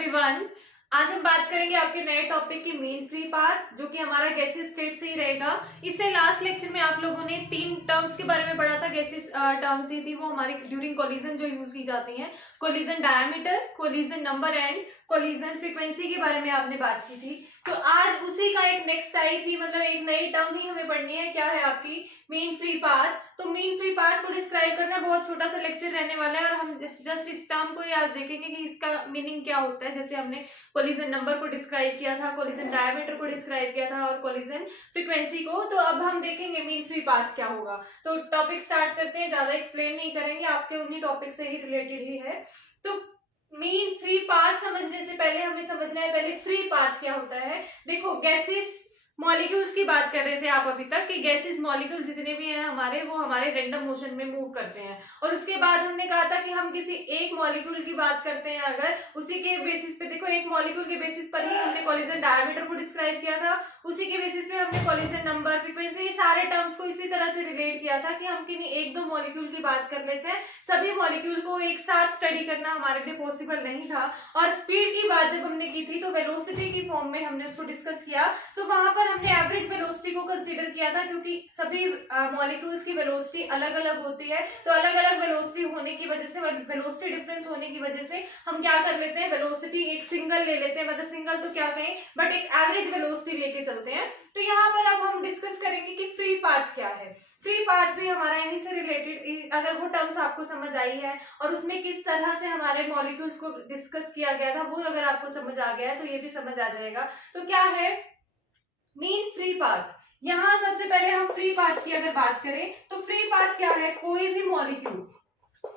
Everyone, आज हम बात करेंगे आपके नए टॉपिक की मीन फ्री पाथ, जो कि हमारा गैसेस स्टेट से ही रहेगा। इससे लास्ट लेक्चर में आप लोगों ने 3 टर्म्स के बारे में पढ़ा था। गैसेस टर्म्स ही थी वो हमारी ड्यूरिंग कोलिजन जो यूज की जाती हैं। Collision diameter, collision number and collision frequency के बारे में आपने बात की थी। तो आज उसी का एक नेक्स्ट टाइप ही, मतलब एक नई टर्म ही हमें पढ़नी है। क्या है आपकी मीन फ्री पाथ। तो मीन फ्री पाथ को डिस्क्राइब करना बहुत छोटा सा लेक्चर रहने वाला है और हम जस्ट इस टर्म को याद देखेंगे कि इसका मीनिंग क्या होता है। जैसे हमने कोलिजन नंबर को डिस्क्राइब किया था, कोलिजन डायमीटर को डिस्क्राइब किया था और कोलिजन फ्रीक्वेंसी को। तो अब हम देखेंगे मीन फ्री पाथ क्या होगा। तो टॉपिक स्टार्ट करते हैं, ज्यादा एक्सप्लेन नहीं करेंगे, आपके उन्हीं टॉपिक से ही रिलेटेड ही है। तो मीन फ्री पाथ समझने से पहले हमें समझना है पहले फ्री पाथ क्या होता है। देखो, गैसेस मॉलिक्यूल्स की बात कर रहे थे आप अभी तक कि गैसेस मॉलिक्यूल जितने भी हैं हमारे, वो हमारे रैंडम मोशन में मूव करते हैं। और उसके बाद हमने कहा था कि हम किसी एक मॉलिक्यूल की बात करते हैं, अगर उसी के बेसिस पे, देखो एक मॉलिक्यूल के बेसिस पर ही हमने कोलिजन डायमीटर को डिस्क्राइब किया था, उसी के बेसिस पे हमने कोलिजन नंबर, फ्रीक्वेंसी, ये सारे टर्म्स को इसी तरह से रिलेट किया था कि हम किन्हीं एक दो मॉलिक्यूल की बात कर लेते हैं। सभी मॉलिक्यूल को एक साथ स्टडी करना हमारे लिए पॉसिबल नहीं था। और स्पीड की बात जब हमने की थी तो वेलोसिटी की फॉर्म में हमने उसको डिस्कस किया। तो वहां पर हमने एवरेज वेलोसिटी को कंसीडर किया था, क्योंकि सभी मॉलिक्यूल्स की वेलोसिटी अलग अलग होती है। तो अलग अलग वेलोसिटी होने की वजह से, वेलोसिटी डिफरेंस होने की वजह से हम क्या कर लेते हैं, वेलोसिटी एक सिंगल ले लेते हैं, मतलब सिंगल तो क्या कहें बट एक एवरेज वेलोसिटी लेके चलते हैं। तो यहाँ पर अब हम डिस्कस करेंगे कि फ्री पाथ क्या है। फ्री पाथ भी हमारा इन्हीं से रिलेटेड, अगर वो टर्म्स आपको समझ आई है और उसमें किस तरह से हमारे मॉलिक्यूल्स को डिस्कस किया गया था वो अगर आपको समझ आ गया है तो ये भी समझ आ जाएगा। तो क्या है मीन फ्री पाथ। यहाँ सबसे पहले हम फ्री पाथ की अगर बात करें तो फ्री पाथ क्या है, कोई भी मॉलिक्यूल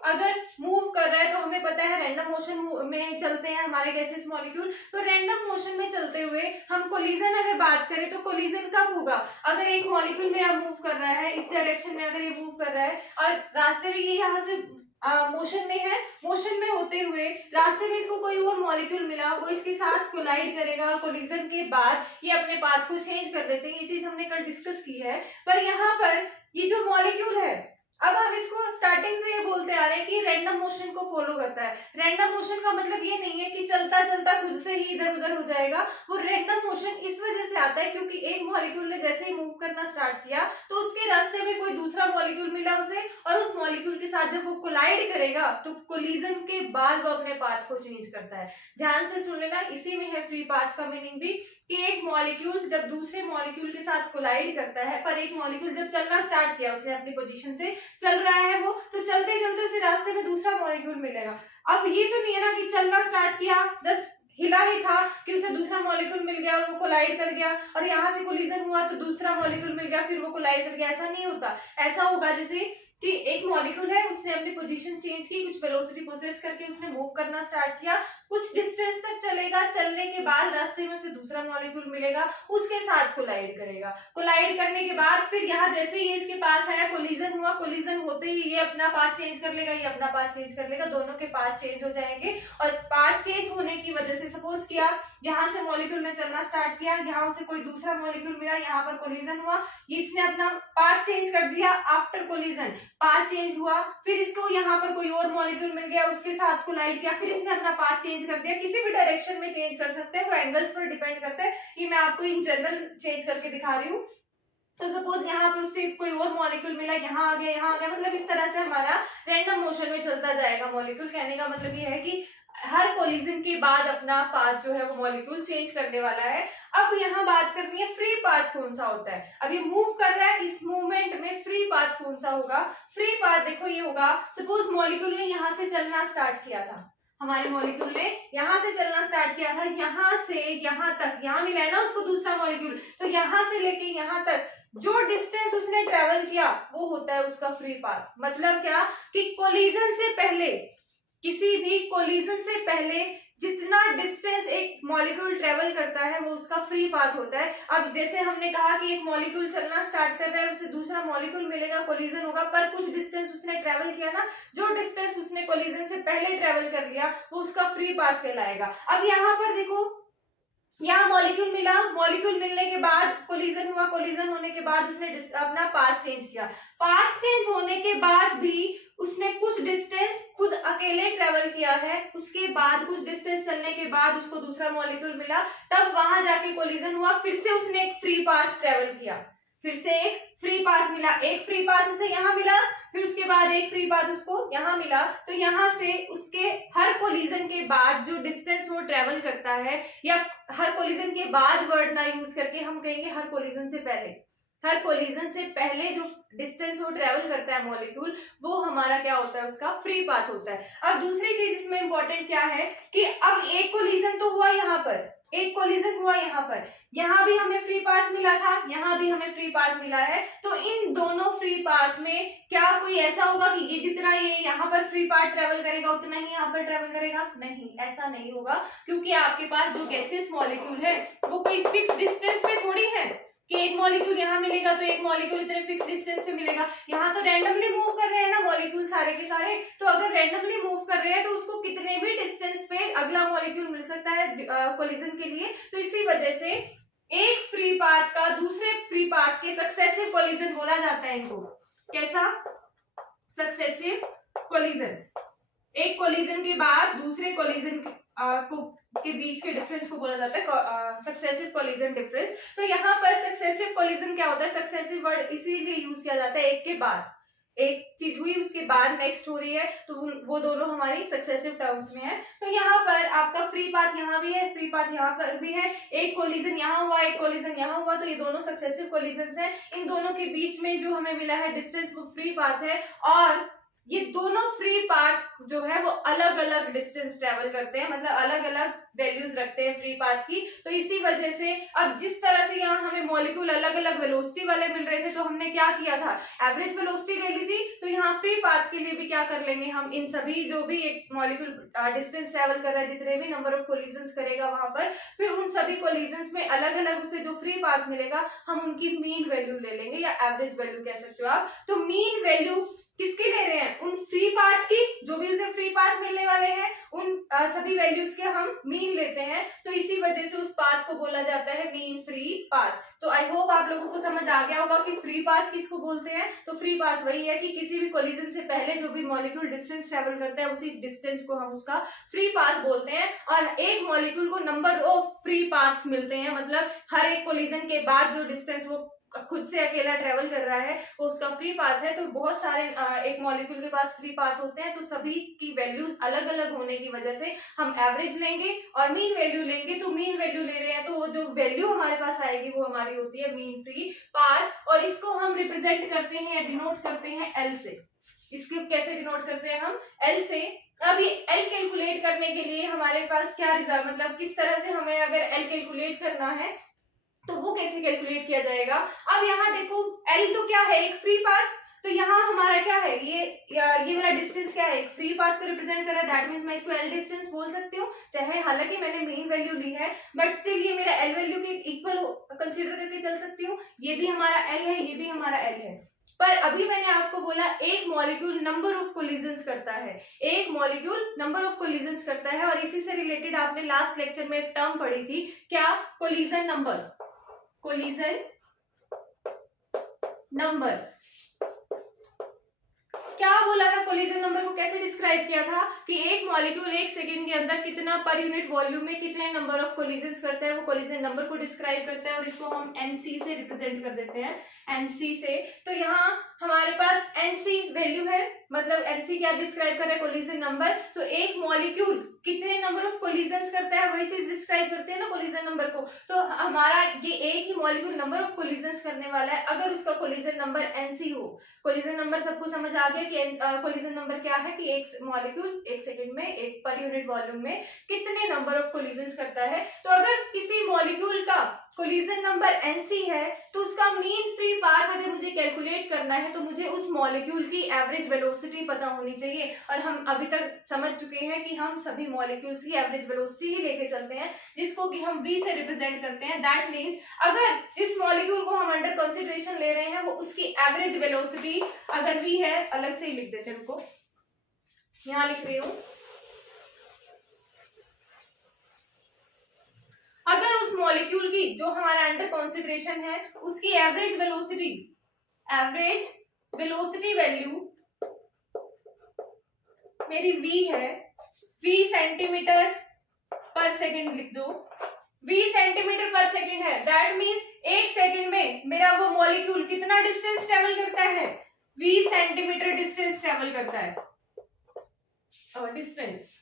अगर मूव कर रहा है, तो हमें पता है रैंडम मोशन में चलते हैं हमारे गैसेस मॉलिक्यूल। तो रैंडम मोशन में चलते हुए हम कोलिजन अगर बात करें तो कोलिजन कब होगा, अगर एक मॉलिक्यूल मेरा मूव कर रहा है इस डायरेक्शन में, अगर ये मूव कर रहा है और रास्ते में ये यहाँ से मोशन में है, मोशन में होते हुए रास्ते में इसको कोई और मॉलिक्यूल मिला, वो इसके साथ कोलाइड करेगा और कोलिजन के बाद ये अपने पाथ को चेंज कर देते हैं। ये चीज हमने कल डिस्कस की है। पर यहाँ पर ये जो मॉलिक्यूल है, अब हम इसको स्टार्टिंग से ये बोलते आ रहे हैं कि रैंडम मोशन को फॉलो करता है। रैंडम मोशन का मतलब ये नहीं है कि चलता चलता खुद से ही इधर उधर हो जाएगा। वो रैंडम मोशन इस वजह से आता है क्योंकि एक मॉलिक्यूल ने जैसे ही मूव करना स्टार्ट किया तो उसके रास्ते में कोई दूसरा मॉलिक्यूल मिला उसे, और उस मॉलिक्यूल के साथ जब वो कोलाइड करेगा तो कोलिजन के बाद वो अपने पाथ को चेंज करता है। ध्यान से सुन लेना, इसी में है फ्री पाथ का मीनिंग भी, कि एक मॉलिक्यूल जब दूसरे मॉलिक्यूल के साथ कोलाइड करता है, पर एक मॉलिक्यूल जब चलना स्टार्ट किया, उसने अपनी पोजीशन से चल रहा है वो, तो चलते चलते उसे रास्ते में दूसरा मॉलिक्यूल मिलेगा। अब ये तो नहीं है ना कि चलना स्टार्ट किया, जस्ट हिला ही था कि उसे दूसरा मॉलिक्यूल मिल गया और वो कोलाइड कर गया, और यहाँ से कोलिजन हुआ तो दूसरा मॉलिक्यूल मिल गया फिर वो कोलाइड कर गया। ऐसा नहीं होता। ऐसा होगा जैसे कि एक मॉलिक्यूल है, उसने अपनी पोजीशन चेंज की, कुछ वेलोसिटी प्रोसेस करके उसने मूव करना स्टार्ट किया, कुछ डिस्टेंस तक चलेगा, चलने के बाद रास्ते में उसे दूसरा मॉलिक्यूल मिलेगा, उसके साथ कोलाइड करेगा। कोलाइड करने के बाद फिर यहाँ जैसे ही इसके पास आया, कोलिजन हुआ, कोलिजन होते ही ये अपना पाथ चेंज कर लेगा, ये अपना पाथ चेंज कर लेगा, दोनों के पाथ चेंज हो जाएंगे। और पाथ चेंज होने की वजह से, सपोज किया यहाँ से मॉलिक्यूल ने चलना स्टार्ट किया, यहाँ उसे कोई दूसरा मॉलिक्यूल मिला, यहाँ पर कोलिजन हुआ, इसने अपना पाथ चेंज कर दिया। आफ्टर कोलिजन पाथ चेंज हुआ, फिर इसको यहाँ पर कोई और मॉलिक्यूल मिल गया, उसके साथ कोलाइड किया, फिर इसने अपना पाथ चेंज कर दिया। किसी भी डायरेक्शन में चेंज कर सकते हैं, वो एंगल्स पर डिपेंड करता है। ये मैं आपको इन जनरल चेंज करके दिखा रही हूँ। तो सपोज यहाँ पे उससे कोई और मॉलिक्यूल मिला, यहाँ आ गया, यहाँ आ गया, मतलब इस तरह से हमारा रैंडम मोशन में चलता जाएगा मॉलिक्यूल। कहने का मतलब ये है कि हर कोलिजन के बाद अपना पाथ जो है वो मॉलिक्यूल चेंज करने वाला है। अब यहाँ बात करनी है फ्री पाथ कौन सा होता है। अब ये मूव कर रहा है, इस मूवमेंट में फ्री पाथ कौन सा होगा। फ्री पाथ देखो ये होगा, सपोज मॉलिक्यूल ने यहाँ से चलना स्टार्ट किया था, हमारे मॉलिक्यूल ने यहाँ से चलना स्टार्ट किया था, यहाँ से यहाँ तक, यहाँ मिला है ना उसको दूसरा मॉलिक्यूल, तो यहाँ से लेके यहाँ तक जो डिस्टेंस उसने ट्रेवल किया वो होता है उसका फ्री पाथ। मतलब क्या कि कोलिजन से पहले, किसी भी कोलिजन से पहले जितना डिस्टेंस एक मॉलिक्यूल ट्रेवल करता है वो उसका फ्री पाथ होता है। अब जैसे हमने कहा कि एक मॉलिक्यूल चलना स्टार्ट कर रहा है, उसे दूसरा मॉलिक्यूल मिलेगा, कोलिजन होगा, पर कुछ डिस्टेंस उसने ट्रेवल किया ना, जो डिस्टेंस उसने कोलिजन से पहले ट्रेवल कर लिया वो उसका फ्री पाथ कहलाएगा। अब यहाँ पर देखो, यहाँ मॉलिक्यूल मिला, मॉलिक्यूल मिलने के बाद कोलिजन हुआ, कोलिजन होने के बाद उसने अपना पाथ चेंज किया, पाथ चेंज होने के बाद भी उसने कुछ डिस्टेंस खुद अकेले ट्रेवल किया है, उसके बाद कुछ डिस्टेंस चलने के बाद उसको दूसरा मॉलिक्यूल मिला, तब वहां जाके कोलिजन हुआ, फिर से उसने एक फ्री पाथ ट्रेवल किया, फिर से एक फ्री पाथ मिला, एक फ्री पाथ उसे यहाँ मिला, फिर उसके बाद एक फ्री पाथ उसको यहाँ मिला। तो यहाँ से उसके हर कोलिजन के बाद जो डिस्टेंस वो ट्रेवल करता है, या हर कोलिजन के बाद वर्ड ना यूज करके हम कहेंगे हर कोलिजन से पहले, हर कोलिजन से पहले जो डिस्टेंस वो ट्रेवल करता है मॉलिक्यूल, वो हमारा क्या होता है, उसका फ्री पाथ होता है। अब दूसरी चीज इसमें इंपॉर्टेंट क्या है कि अब एक कोलिजन तो हुआ यहाँ पर, एक कोलिजन हुआ यहाँ पर, यहाँ भी हमें फ्री पाथ मिला था, यहाँ भी हमें फ्री पाथ मिला है। तो इन दोनों फ्री पाथ में क्या कोई ऐसा होगा कि ये जितना ये यहाँ पर फ्री पाथ ट्रेवल करेगा उतना ही यहाँ पर ट्रेवल करेगा? नहीं, ऐसा नहीं होगा, क्योंकि आपके पास जो गैसियस मॉलिक्यूल है वो कोई फिक्स डिस्टेंस पे थोड़ी है कि एक मॉलिक्यूल यहाँ मिलेगा तो एक मॉलिक्यूल इतने फिक्स डिस्टेंस पे मिलेगा। यहाँ तो रैंडमली मूव कर रहे हैं ना मॉलिक्यूल सारे के सारे, तो अगर रैंडमली मूव कर रहे हैं तो उसको कितने भी डिस्टेंस पे अगला मॉलिक्यूल मिल सकता है कोलिजन के लिए। तो इसी वजह से एक फ्री पाथ का दूसरे फ्री पाथ के सक्सेसिव कोलिजन बोला जाता है इनको। कैसा? Successive collision. एक कोलिजन के बाद दूसरे कोलिजन के बीच के डिफरेंस को बोला जाता है सक्सेसिव कोलिजन डिफरेंस। तो यहाँ पर सक्सेसिव कोलिजन क्या होता है? सक्सेसिव वर्ड इसीलिए यूज किया जाता है, एक के बाद एक चीज हुई उसके बाद नेक्स्ट हो रही है, तो वो दोनों हमारी सक्सेसिव टर्म्स में है। तो यहाँ पर आपका फ्री पाथ यहाँ भी है, फ्री पाथ यहाँ पर भी है, एक कोलिजन यहाँ हुआ, एक कोलिजन यहाँ हुआ, तो ये दोनों सक्सेसिव कोलिजन हैं। इन दोनों के बीच में जो हमें मिला है डिस्टेंस वो फ्री पाथ है, और ये दोनों फ्री पाथ जो है वो अलग अलग डिस्टेंस ट्रेवल करते हैं, मतलब अलग अलग वैल्यूज रखते हैं फ्री पाथ की। तो इसी वजह से अब जिस तरह से यहाँ हमें मॉलिक्यूल अलग अलग वेलोसिटी वाले मिल रहे थे, तो हमने क्या किया था, एवरेज वेलोसिटी ले ली थी। तो यहाँ फ्री पाथ के लिए भी क्या कर लेंगे हम, इन सभी जो भी एक मॉलिक्यूल डिस्टेंस ट्रेवल कर रहा है, जितने भी नंबर ऑफ कोलिजन्स करेगा वहां पर, फिर उन सभी कोलिजन्स में अलग अलग उसे जो फ्री पाथ मिलेगा हम उनकी मीन वैल्यू ले लेंगे, या एवरेज वैल्यू कह सकते हो आप। तो मीन वैल्यू किसकी ले रहे हैं? उन फ्री पाथ की, जो भी उसे फ्री पाथ मिलने वाले हैं उन सभी वैल्यूज के हम मीन लेते हैं। तो इसी वजह से उस पाथ को बोला जाता है मीन फ्री पाथ। तो आई होप आप लोगों को समझ आ गया होगा कि फ्री पाथ किसको बोलते हैं। तो फ्री पाथ वही है कि किसी भी कोलिजन से पहले जो भी मॉलिक्यूल डिस्टेंस ट्रेवल करता है उसी डिस्टेंस को हम उसका फ्री पाथ बोलते हैं। और एक मॉलिक्यूल को नंबर ऑफ फ्री पाथ्स मिलते हैं, मतलब हर एक कोलिजन के बाद जो डिस्टेंस वो खुद से अकेला ट्रेवल कर रहा है वो उसका फ्री पाथ है। तो बहुत सारे एक मॉलिक्यूल के पास फ्री पाथ होते हैं, तो सभी की वैल्यूज अलग अलग होने की वजह से हम एवरेज लेंगे और मीन वैल्यू लेंगे। तो मीन वैल्यू ले रहे हैं तो वो जो वैल्यू हमारे पास आएगी वो हमारी होती है मीन फ्री पाथ। और इसको हम रिप्रेजेंट करते हैं या डिनोट करते हैं एल से। इसको कैसे डिनोट करते हैं हम? एल से। अभी एल कैलकुलेट करने के लिए हमारे पास क्या रिजल्ट, मतलब किस तरह से हमें अगर एल कैलकुलेट करना है तो वो कैसे कैलकुलेट किया जाएगा। अब यहाँ देखो L तो क्या है, एक फ्री पाथ। तो यहाँ हमारा क्या है, ये वाला डिस्टेंस क्या है, एक फ्री पाथ को रिप्रेजेंट कर रहा है। दैट मींस मैं इसको L डिस्टेंस बोल सकती हूँ, चाहे हालांकि मैंने मीन वैल्यू ली है बट स्टिल ये मेरा L वैल्यू के इक्वल कंसीडर करके चल सकती हूँ। ये भी हमारा L है, ये भी हमारा L है। पर अभी मैंने आपको बोला एक मॉलिक्यूल नंबर ऑफ कोलिजन्स करता है, एक मॉलिक्यूल नंबर ऑफ कोलिजन्स करता है। और इसी से रिलेटेड आपने लास्ट लेक्चर में एक टर्म पढ़ी थी, क्या? Collision number. कोलिजन नंबर क्या बोला था? कोलिजन नंबर को कैसे डिस्क्राइब किया था कि एक मॉलिक्यूल एक सेकंड के अंदर कितना पर यूनिट वॉल्यूम में कितने नंबर ऑफ कोलिजन्स करता है, वो कोलिजन नंबर को डिस्क्राइब करता है। और इसको हम एनसी से रिप्रेजेंट कर देते हैं, एनसी से। तो यहाँ हमारे पास एनसी वैल्यू है, मतलब एनसी क्या डिस्क्राइब कर रहा है? Collision number. तो एक मॉलिक्यूल कितने नंबर ऑफ कोलिजन्स करता है वही चीज डिस्क्राइब करते हैं ना कोलिजन नंबर को। तो हमारा ये एक ही मॉलिक्यूल नंबर ऑफ कोलिजन्स करने वाला है अगर उसका कोलिजन नंबर एनसी हो। कोलिजन नंबर सबको समझ आ गया कि कोलिजन नंबर क्या है, कि एक मॉलिक्यूल एक सेकंड में एक पर यूनिट वॉल्यूम में कितने नंबर ऑफ कोलिजन्स करता है। तो अगर किसी मॉलिक्यूल का कोलिजन नंबर एनसी है तो उसका मीन फ्री पाथ अगर मुझे कैलकुलेट करना है तो मुझे उस मॉलिक्यूल की एवरेज वेलोसिटी पता होनी चाहिए। और हम अभी तक समझ चुके हैं कि हम सभी मॉलिक्यूल्स की एवरेज वेलोसिटी ही लेके चलते हैं, जिसको कि हम v से रिप्रेजेंट करते हैं। दैट मींस अगर जिस मॉलिक्यूल को हम अंडर कंसिडरेशन ले रहे हैं वो उसकी एवरेज वेलोसिटी अगर v है, अलग से ही लिख देते हैं, उनको यहां लिख रही हूं। अगर उस मॉलिक्यूल की जो हमारा अंडर कंसिडरेशन है उसकी एवरेज वेलोसिटी वैल्यू मेरी v है, v सेंटीमीटर पर सेकेंड लिख दो, v सेंटीमीटर पर सेकेंड है, दैट मीन्स एक सेकेंड में मेरा वो मॉलिक्यूल कितना डिस्टेंस ट्रेवल करता है, v सेंटीमीटर डिस्टेंस ट्रेवल करता है। डिस्टेंस,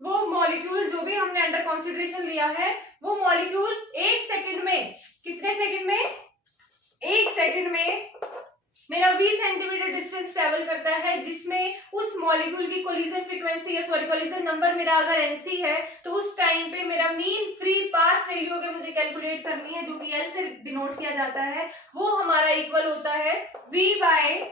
वो मॉलिक्यूल जो भी हमने अंडर कंसीडरेशन लिया है, वो मॉलिक्यूल एक सेकंड में, कितने सेकंड में, एक सेकंड में मेरा 20 सेंटीमीटर डिस्टेंस ट्रेवल करता है, जिसमें उस मॉलिक्यूल की कोलिजन फ्रीक्वेंसी या सॉरी कोलिजन नंबर मेरा अगर nc है, तो उस टाइम पे मेरा मीन फ्री पाथ वैल्यू अगर मुझे कैलकुलेट करनी है, जो कि l से डिनोट किया जाता है, वो हमारा इक्वल होता है v बाय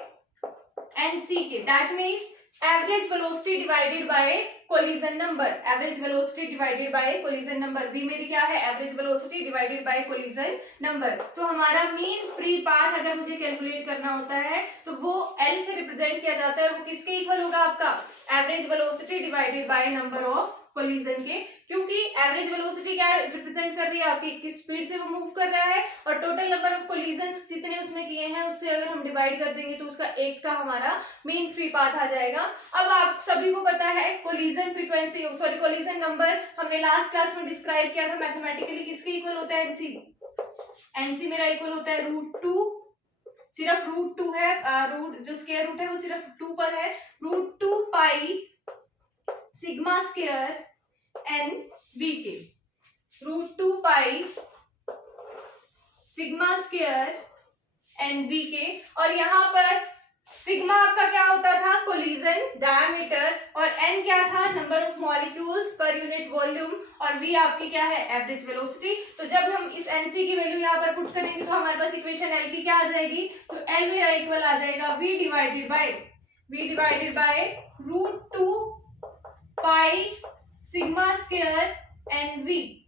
nc के। That means average velocity divided by collision number, average velocity divided by collision number, v मेरी क्या है, average velocity divided by collision number. तो हमारा मीन फ्री पाथ अगर मुझे कैलकुलेट करना होता है तो वो l से रिप्रेजेंट किया जाता है, और वो किसके इक्वल होगा, आपका average velocity divided by number of collision के, क्योंकि एवरेज वेलोसिटी क्या रिप्रेजेंट कर रही है, आपकी किस स्पीड से वो मूव कर रहा है, और टोटल नंबर ऑफ कोलिजन्स जितने उसने किए हैं उससे अगर हम डिवाइड कर देंगे तो उसका एक का हमारा मीन फ्री पाथ आ जाएगा। अब आप सभी को पता है collision frequency sorry collision number हमने लास्ट क्लास में डिस्क्राइब किया था मैथमेटिकली, किसके इक्वल होता है, एनसी मेरा इक्वल होता है √2, सिर्फ √2 है, रूट जो स्क्वायर रूट है वो सिर्फ 2 पर है, √2 pi sigma square N V के, √2 pi sigma square N V के। और यहाँ पर सिग्मा आपका क्या होता था, कोलिजन डायमीटर, और एन क्या था, नंबर ऑफ मॉलिक्यूल्स पर यूनिट वॉल्यूम, और वी आपकी क्या है, एवरेज वेलोसिटी। तो जब हम इस एनसी की वैल्यू यहाँ पर पुट करेंगे तो हमारे पास इक्वेशन एल की क्या आ जाएगी, तो एल मेरा इक्वल आ जाएगा V divided by √2 pi sigma square N V,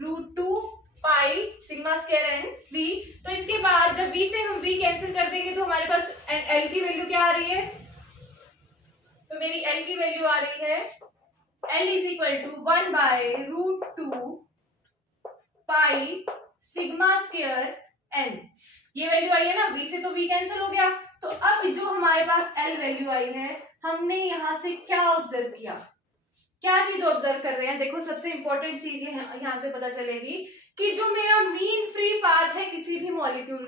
√2 pi sigma square N V. तो इसके बाद जब v से हम v कैंसिल कर देंगे तो हमारे पास l की वैल्यू क्या आ रही है, तो मेरी l की वैल्यू आ रही है l is equal to 1 by √2 pi sigma square n। ये वैल्यू आई है ना, v से तो v कैंसिल हो गया। तो अब जो हमारे पास l वैल्यू आई है, हमने यहां से क्या ऑब्जर्व किया, क्या चीज ऑब्जर्व कर रहे हैं, देखो सबसे इंपॉर्टेंट चीज यहाँ से पता चलेगी कि जो मेरा मीन फ्री पाथ है किसी भी मॉलिक्यूल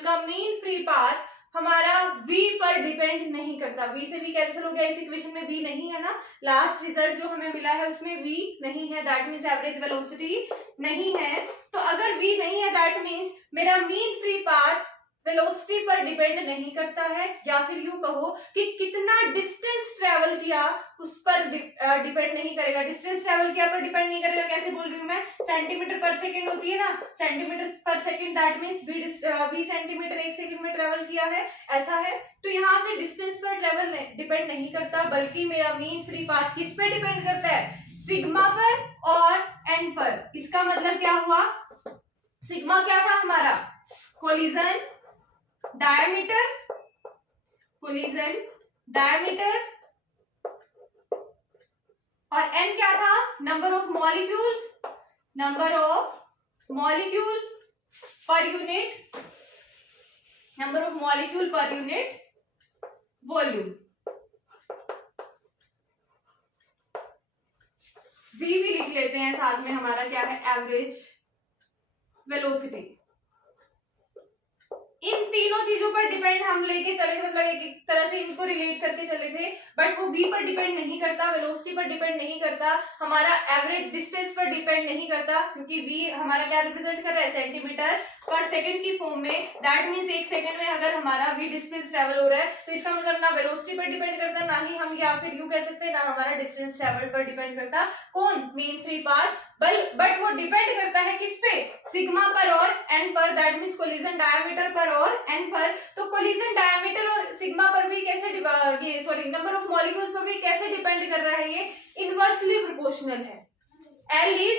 का मीन फ्री पाथ हमारा v पर डिपेंड नहीं करता। v से v कैंसिल हो गया, इस इक्वेशन में v नहीं है ना, लास्ट रिजल्ट जो हमें मिला है उसमें v नहीं है, दैट मीन्स एवरेज वेलोसिटी नहीं है। तो अगर v नहीं है दैट मीन्स मेरा मीन फ्री पाथ वेलोसिटी पर डिपेंड नहीं करता है, या फिर यूं कहो कि कितना डिस्टेंस ट्रेवल किया उस पर डिपेंड नहीं करेगा। डिस्टेंस ट्रेवल किया पर डिपेंड नहीं करेगा, कैसे बोल रही हूँ मैं, सेंटीमीटर पर सेकंड होती है ना, सेंटीमीटर पर second, that means v centimetre एक सेकंड में ट्रेवल किया है, ऐसा है। तो यहाँ से डिस्टेंस पर ट्रेवल डिपेंड नहीं करता, बल्कि मेरा मीन फ्री पाथ किस पे डिपेंड करता है, सिग्मा पर और एन पर। इसका मतलब क्या हुआ, सिग्मा क्या था हमारा, कोलिजन डायमीटर, और n क्या था, number of molecule per unit volume. v भी लिख लेते हैं साथ में, हमारा क्या है, एवरेज वेलोसिटी। इन तीनों चीजों पर डिपेंड हम लेके चले, मतलब एक तरह से इनको रिलेट करके चले थे, बट वो v पर डिपेंड नहीं करता, वेलोसिटी पर डिपेंड नहीं करता, हमारा एवरेज डिस्टेंस पर डिपेंड नहीं करता, क्योंकि v हमारा क्या रिप्रेजेंट कर रहा है, सेंटीमीटर पर सेकंड की फॉर्म में। दैट मींस एक सेकंड में अगर हमारा v डिस्टेंस ट्रेवल हो रहा है तो इसका मतलब ना वेलोसिटी पर डिपेंड करता, ना ही हम या फिर यूं कह सकते हैं ना हमारा डिस्टेंस ट्रेवल पर डिपेंड करता, कौन, मीन फ्री पाथ। बट वो डिपेंड करता है किस पे, सिग्मा पर और n पर, दैट मींस कोलिजन डायमीटर पर और n पर। तो कोलिजन डायमीटर और सिग्मा पर भी कैसे ये सॉरी नंबर ऑफ मॉलिक्यूल्स पर भी कैसे डिपेंड कर रहा है, ये इनवर्सली प्रोपोर्शनल है, l is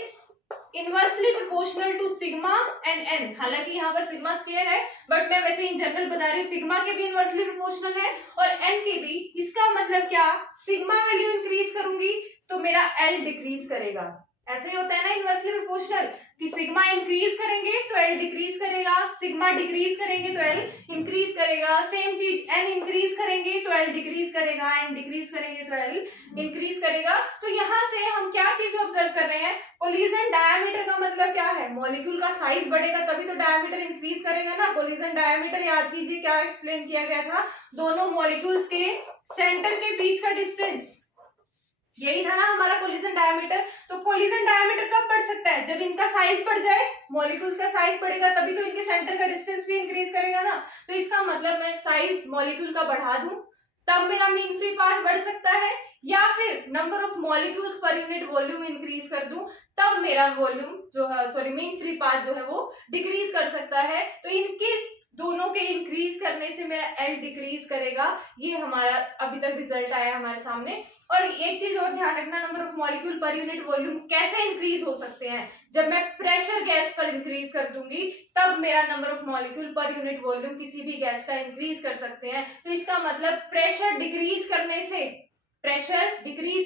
inversely proportional to sigma and n। हालांकि यहाँ पर सिग्मा स्क्वायर है, बट मैं वैसे इन जनरल बता रही हूँ, सिग्मा के भी इनवर्सली प्रोपोर्शनल है और n के भी। इसका मतलब क्या, सिग्मा वैल्यू इंक्रीज करूंगी तो मेरा l डिक्रीज करेगा, ऐसे ही होता है ना इनवर्सली प्रोपोर्शनल कि सिग्मा इंक्रीज करेंगे तो एल डिक्रीज करेगा, सिग्मा डिक्रीज करेंगे तो एल इंक्रीज करेगा। सेम चीज एन इंक्रीज करेंगे तो एल डिक्रीज करेगा, एन डिक्रीज करेंगे तो एल इंक्रीज करेगा। तो यहाँ से हम क्या चीज ऑब्जर्व कर रहे हैं, कोलिजन डायमीटर का मतलब क्या है, मॉलिक्यूल का साइज बढ़ेगा तभी तो डायमीटर इंक्रीज करेगा ना। कोलिजन डायमीटर याद कीजिए क्या एक्सप्लेन किया गया था, दोनों मॉलिक्यूल्स के सेंटर के बीच का डिस्टेंस, यही था ना हमारा कोलिजन डायमीटर। तो कोलिजन डायमीटर कब बढ़ सकता है, जब इनका साइज बढ़ जाए, मॉलिक्यूल्स का साइज बढ़ेगा तभी तो इनके सेंटर का डिस्टेंस भी इंक्रीज करेगा ना। तो इसका मतलब मैं साइज मॉलिक्यूल का बढ़ा दूं तब मेरा मीन फ्री पाथ बढ़ सकता है, या फिर नंबर ऑफ मॉलिक्यूल्स पर यूनिट वॉल्यूम इंक्रीज कर दूं तब मेरा वॉल्यूम जो है, सॉरी मीन फ्री पाथ जो है वो डिक्रीज कर सकता है। तो इनके दोनों के इंक्रीज करने से मेरा एल डिक्रीज करेगा। ये हमारा अभी तक रिजल्ट आया हमारे सामने। और एक चीज और ध्यान रखना, number of molecule per unit volume कैसे इंक्रीज हो सकते हैं, जब मैं प्रेशर गैस पर इंक्रीज कर दूंगी तब मेरा number of molecule per unit volume किसी भी गैस का इंक्रीज कर सकते हैं। तो इसका मतलब प्रेशर डिक्रीज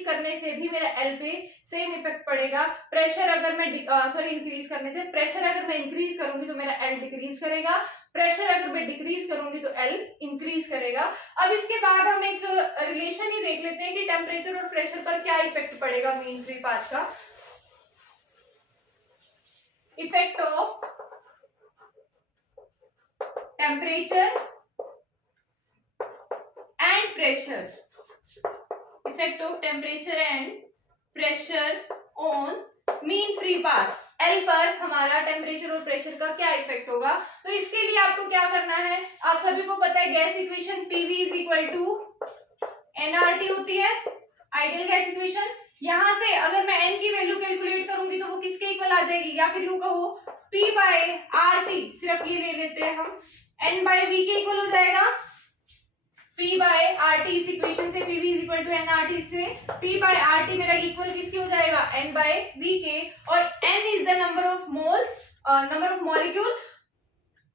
करने से भी मेरा एल पे सेम इफेक्ट पड़ेगा। प्रेशर अगर मैं इंक्रीज करने से, प्रेशर अगर मैं इंक्रीज करूंगी तो मेरा एल डिक्रीज करेगा, प्रेशर अगर मैं डिक्रीज करूंगी तो एल इंक्रीज करेगा। अब इसके बाद हम एक रिलेशन ही देख लेते हैं कि टेम्परेचर और प्रेशर पर क्या इफेक्ट पड़ेगा मीन फ्री पाथ का। Effect of temperature and pressure, effect of temperature and pressure on mean free path. L पर हमारा टेम्परेचर और प्रेशर का क्या इफेक्ट होगा। तो इसके लिए आपको क्या करना है, आप सभी को पता है gas equation PV is equal to NRT होती है, आइडियल गैस इक्वेशन। यहां से अगर मैं एन की वैल्यू कैलकुलेट करूंगी तो वो किसके इक्वल आ जाएगी, या फिर यूं कहो पी बाय आर टी, सिर्फ ये ले लेते हैं हम, एन बाय वी के इक्वल हो जाएगा। P बाय आर टी, इस इक्वेशन से PV is equal to N R T से P बाय आर टी मेरा इक्वल किसके हो जाएगा, N बाय V के। और N is the number of moles, number of molecule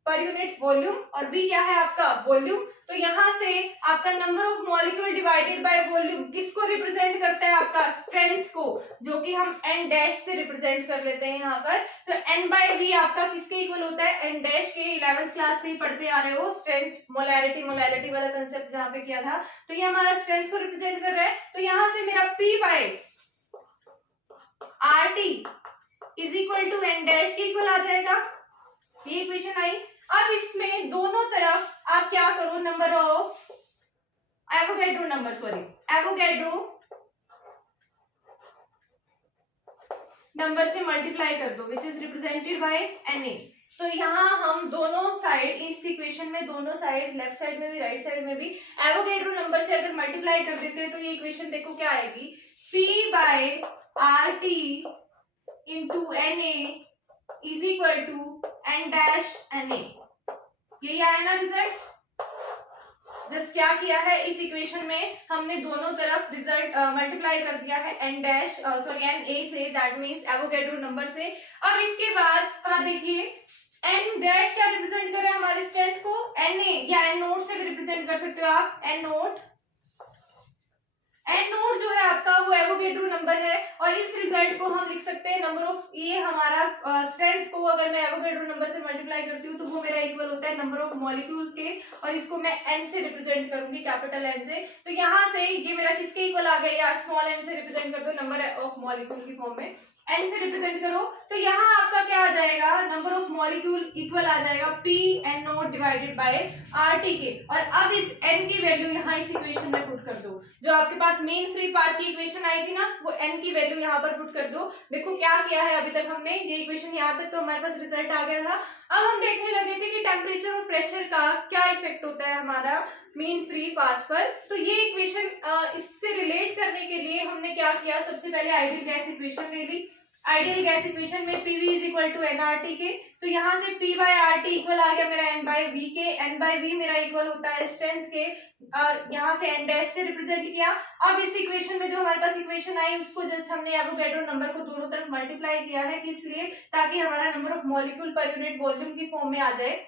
per unit volume, और V क्या है आपका वॉल्यूम। तो यहां से आपका number of molecule divided by volume किसको रिप्रेजेंट करता है, आपका स्ट्रेंथ को, जो कि हम N डैश से रिप्रेजेंट कर लेते हैं यहाँ पर। तो N बाय V आपका किसके इक्वल होता है, N डैश के, 11th क्लास से ही पढ़ते आ रहे हो, स्ट्रेंथ मोलैरिटी वाला कंसेप्ट जहाँ पे किया था। तो ये हमारा स्ट्रेंथ को रिप्रेजेंट कर रहा है। तो यहाँ से मेरा P by R T is equal to N dash के इक्वल आ जाएगा, ये इक्वेशन आई। अब इसमें दोनों तरफ आप क्या करो, नंबर ऑफ एवोगैड्रो नंबर से मल्टीप्लाई कर दो, which is represented by Na। तो यहाँ हम दोनों साइड, इस इक्वेशन में दोनों साइड, लेफ्ट साइड में भी राइट साइड में भी एवोगैड्रो नंबर से अगर मल्टीप्लाई कर देते हैं तो ये इक्वेशन देखो क्या आएगी, P by R T into Na is equal to N dash Na। यही आया ना रिजल्ट। जस्ट क्या किया है, इस इक्वेशन में हमने दोनों तरफ रिजल्ट मल्टीप्लाई कर दिया है N डैश Na से, दैट मींस एवोगैड्रो नंबर से। अब इसके बाद आप देखिए N डैश क्या रिप्रेजेंट कर रहा है हमारे स्ट्रेंथ को, Na, या N नोट से भी रिप्रेजेंट कर सकते हो आप, N नोट जो है आपका वो एवोगैड्रो नंबर है। और इस रिजल्ट को हम लिख सकते हैं नंबर ऑफ, ये हमारा स्ट्रेंथ को अगर मैं एवोगैड्रो नंबर से मल्टीप्लाई करती हूँ तो वो मेरा इक्वल होता है नंबर ऑफ मॉलिक्यूल्स के, और इसको मैं n से रिप्रेजेंट करूंगी, कैपिटल N से। तो यहाँ से ये मेरा किसके इक्वल आ गया, यार स्मॉल n से रिप्रेजेंट कर दो, नंबर ऑफ मॉलिक्यूल की फॉर्म में n से रिप्रेजेंट करो। तो यहाँ आपका क्या आ जाएगा, नंबर ऑफ मॉलिक्यूल इक्वल आ जाएगा P N note divided by R T के। और अब इस n की वैल्यू यहाँ इस इक्वेशन में पुट कर दो, जो आपके पास मीन फ्री पाथ की इक्वेशन आई थी ना, वो n की वैल्यू यहाँ पर पुट कर दो। देखो क्या किया है अभी तक हमने, ये इक्वेशन यहाँ तक तो हमारे पास रिजल्ट आ गया था। अब हम देखने लगे थे कि टेम्परेचर और प्रेशर का क्या इफेक्ट होता है हमारा मीन फ्री पाथ पर। तो ये इक्वेशन इससे रिलेट करने के लिए हमने क्या किया, सबसे पहले आइडियल गैस इक्वेशन ले ली। आइडियल गैस इक्वेशन में PV is equal to NRT के, तो यहाँ से P by R T equal आ गया मेरा N बाय V के, N बाय V मेरा इक्वल होता है स्ट्रेंथ के, और यहाँ से N डैश से रिप्रेजेंट किया। अब इस इक्वेशन में जो हमारे पास इक्वेशन आई उसको जस्ट हमने एवोगैड्रो नंबर को दोनों तरफ मल्टीप्लाई किया है, किस लिए, ताकि हमारा number of molecule per unit volume की फॉर्म में आ जाए।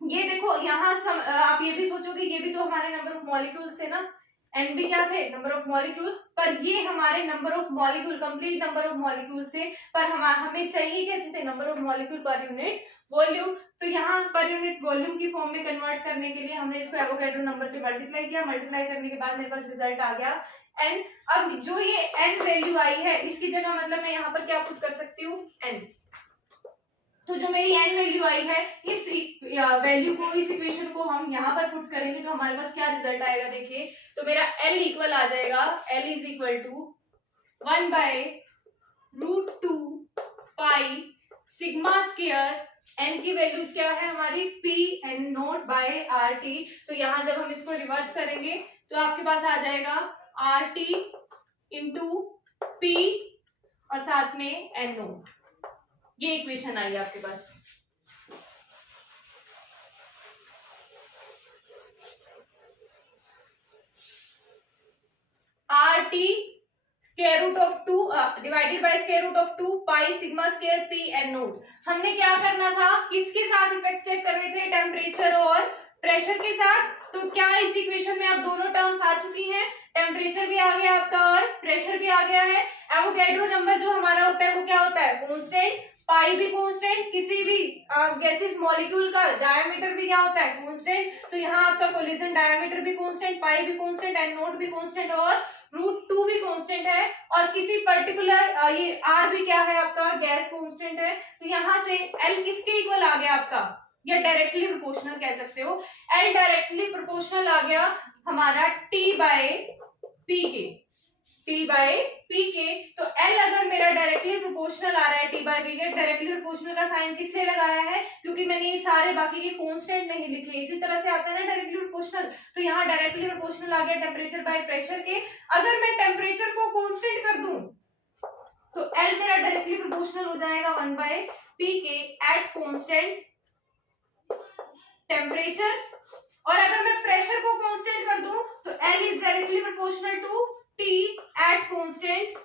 ये देखो यहाँ आप ये भी सोचोगे ये भी तो हमारे नंबर ऑफ मॉलिक्यूल्स थे ना, एन भी क्या थे, नंबर ऑफ मॉलिक्यूल्स, पर ये हमारे number of molecule, complete number of molecule से, पर हमें चाहिए कैसे थे, number of molecule per unit volume. तो यहाँ पर यूनिट वॉल्यूम की फॉर्म में कन्वर्ट करने के लिए हमने इसको एवोगैड्रो नंबर से मल्टीप्लाई किया, मल्टीप्लाई करने के बाद मेरे पास रिजल्ट आ गया एन। अब जो ये एन वैल्यू आई है इसकी जगह मतलब मैं यहाँ पर क्या पुट कर सकती हूँ, एन। तो जो मेरी एन वैल्यू आई है इस वैल्यू को, इस इक्वेशन को हम यहाँ पर पुट करेंगे तो हमारे पास क्या रिजल्ट आएगा, देखिए। तो मेरा एल इक्वल आ जाएगा, L is equal to 1/√2 pi sigma square, N की वैल्यू क्या है हमारी, P N naught by R T. तो यहाँ जब हम इसको रिवर्स करेंगे तो आपके पास आ जाएगा आर टी इंटू पी और साथ में एन नोट। ये इक्वेशन आई आपके पास। R T square root of 2 divided by square root of 2 pi sigma square P N naught. हमने क्या करना था, किसके साथ इफेक्ट चेक कर रहे थे, टेम्परेचर और प्रेशर के साथ। तो क्या इस इक्वेशन में अब दोनों टर्म्स आ चुकी हैं, टेम्परेचर भी आ गया आपका और प्रेशर भी आ गया है। एवोगैड्रो नंबर जो हमारा होता है वो क्या होता है, कांस्टेंट, पाई भी कांस्टेंट, किसी भी गैसेस मॉलिक्यूल का डायमीटर भी क्या होता है, कांस्टेंट। तो यहाँ आपका कोलिजन डायमीटर भी कांस्टेंट, पाई भी कांस्टेंट, एन नोट भी कांस्टेंट और √2 भी कांस्टेंट है। और किसी पर्टिकुलर ये आर भी क्या है आपका, गैस कांस्टेंट है। तो यहाँ से एल किसके इक्वल आ गया आपका, या डायरेक्टली प्रोपोर्शनल कह सकते हो, एल डायरेक्टली प्रोपोर्शनल आ गया हमारा टी बाय पी के, टी बाय पी के। तो एल अगर मेरा डायरेक्टली प्रोपोर्शनल आ रहा है टी बाय पी के, डायरेक्टली प्रोपोर्शनल का साइन किस लिए लगाया है, क्योंकि मैंने ये सारे बाकी के कांस्टेंट नहीं लिखे, इसी तरह से आता है ना डायरेक्टली प्रोपोर्शनल। तो यहाँ डायरेक्टली प्रोपोर्शनल आ गया टेम्परेचर बाय प्रेशर के। अगर मैं टेम्परेचर को कांस्टेंट कर दूं तो एल मेरा डायरेक्टली प्रोपोर्शनल हो जाएगा 1/पी के एट कांस्टेंट टेम्परेचर। और अगर मैं प्रेशर को कांस्टेंट कर दूं तो L is directly proportional to T at constant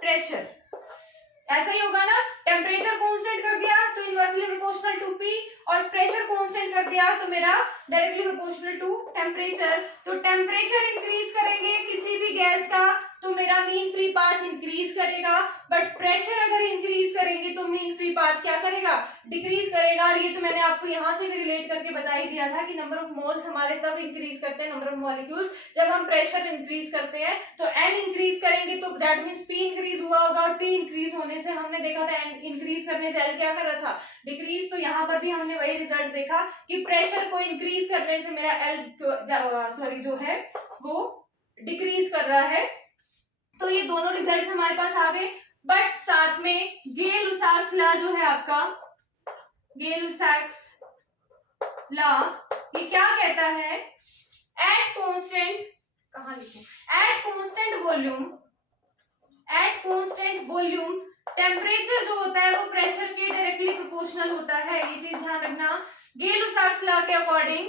pressure. ऐसा ही होगा ना, टेम्परेचर कांस्टेंट कर दिया तो इनवर्सली प्रोपोर्शनल टू पी, और प्रेशर कांस्टेंट कर दिया तो मेरा डायरेक्टली प्रोपोर्शनल टू टेम्परेचर। तो टेम्परेचर इंक्रीज करेंगे किसी भी गैस का तो मेरा मीन फ्री पाथ इंक्रीज करेगा, बट प्रेशर अगर इंक्रीज करेंगे तो मीन फ्री पाथ क्या करेगा, डिक्रीज करेगा। और ये तो मैंने आपको यहाँ से भी रिलेट करके बता ही दिया था कि नंबर ऑफ मोल्स हमारे तब इंक्रीज करते हैं, नंबर ऑफ मॉलिक्यूल्स, जब हम प्रेशर इंक्रीज करते हैं। तो एन इंक्रीज करेंगे तो दैट मीन्स पी इंक्रीज हुआ होगा, और पी इंक्रीज होने से हमने देखा था एन इंक्रीज करने से एल क्या कर रहा था, डिक्रीज। तो यहाँ पर भी हमने वही रिजल्ट देखा कि प्रेशर को इंक्रीज करने से मेरा एल जो है वो डिक्रीज कर रहा है। तो ये दोनों रिजल्ट हमारे पास आ गए, बट साथ में गेल-लुसाक्स लॉ जो है आपका, गेल-लुसाक्स लॉ ये क्या कहता है, एट कांस्टेंट, कहां लिखूं, एट कांस्टेंट वॉल्यूम टेम्परेचर जो होता है वो प्रेशर के डायरेक्टली प्रोपोर्शनल होता है। ये चीज ध्यान रखना, गेल-लुसाक्स लॉ के अकॉर्डिंग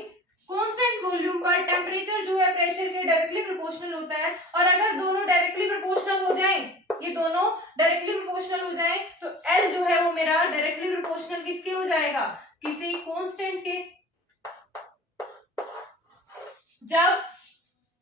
कांस्टेंट वॉल्यूम पर टेम्परेचर जो है प्रेशर के डायरेक्टली प्रोपोर्शनल होता है। और अगर दोनों डायरेक्टली प्रोपोर्शनल हो जाएं, ये दोनों डायरेक्टली प्रोपोर्शनल हो जाएं तो एल जो है वो मेरा डायरेक्टली प्रोपोर्शनल किसके हो जाएगा, किसी कांस्टेंट के। जब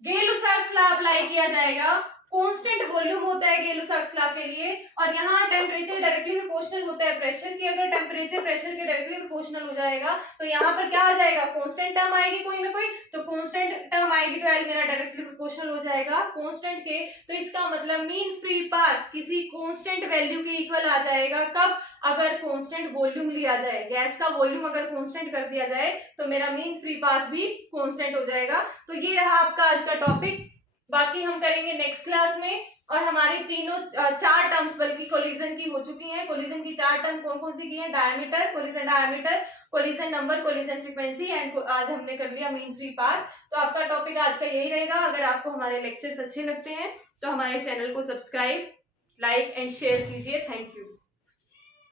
गेल-लुसाक्स लॉ अप्लाई किया जाएगा, कांस्टेंट वॉल्यूम होता है गेल-लुसाक्स लॉ के लिए, और यहाँ टेम्परेचर डायरेक्टली प्रोपोर्शनल होता है प्रेशर के। अगर टेम्परेचर प्रेशर के डायरेक्टली प्रोपोर्शनल हो जाएगा तो यहाँ पर क्या आ जाएगा, कांस्टेंट टर्म आएगी कोई ना कोई, तो कांस्टेंट टर्म आएगी तो एल मेरा डायरेक्टली प्रोपोर्शनल हो जाएगा कांस्टेंट के। तो इसका मतलब मीन फ्री पाथ किसी कांस्टेंट वैल्यू के इक्वल आ जाएगा, कब, अगर कांस्टेंट वॉल्यूम लिया जाए, गैस का वॉल्यूम अगर कांस्टेंट कर दिया जाए तो मेरा मीन फ्री पाथ भी कांस्टेंट हो जाएगा। तो ये रहा आपका आज का टॉपिक, बाकी हम करेंगे नेक्स्ट क्लास में। और हमारी तीनों 4 टर्म्स बल्कि कोलिजन की हो चुकी हैं। कोलिजन की 4 टर्म कौन कौन सी की हैं, diameter, collision number, collision frequency, and आज हमने कर लिया मीन फ्री पाथ। तो आपका टॉपिक आज का यही रहेगा। अगर आपको हमारे लेक्चर्स अच्छे लगते हैं तो हमारे चैनल को सब्सक्राइब, लाइक एंड शेयर कीजिए। Thank you.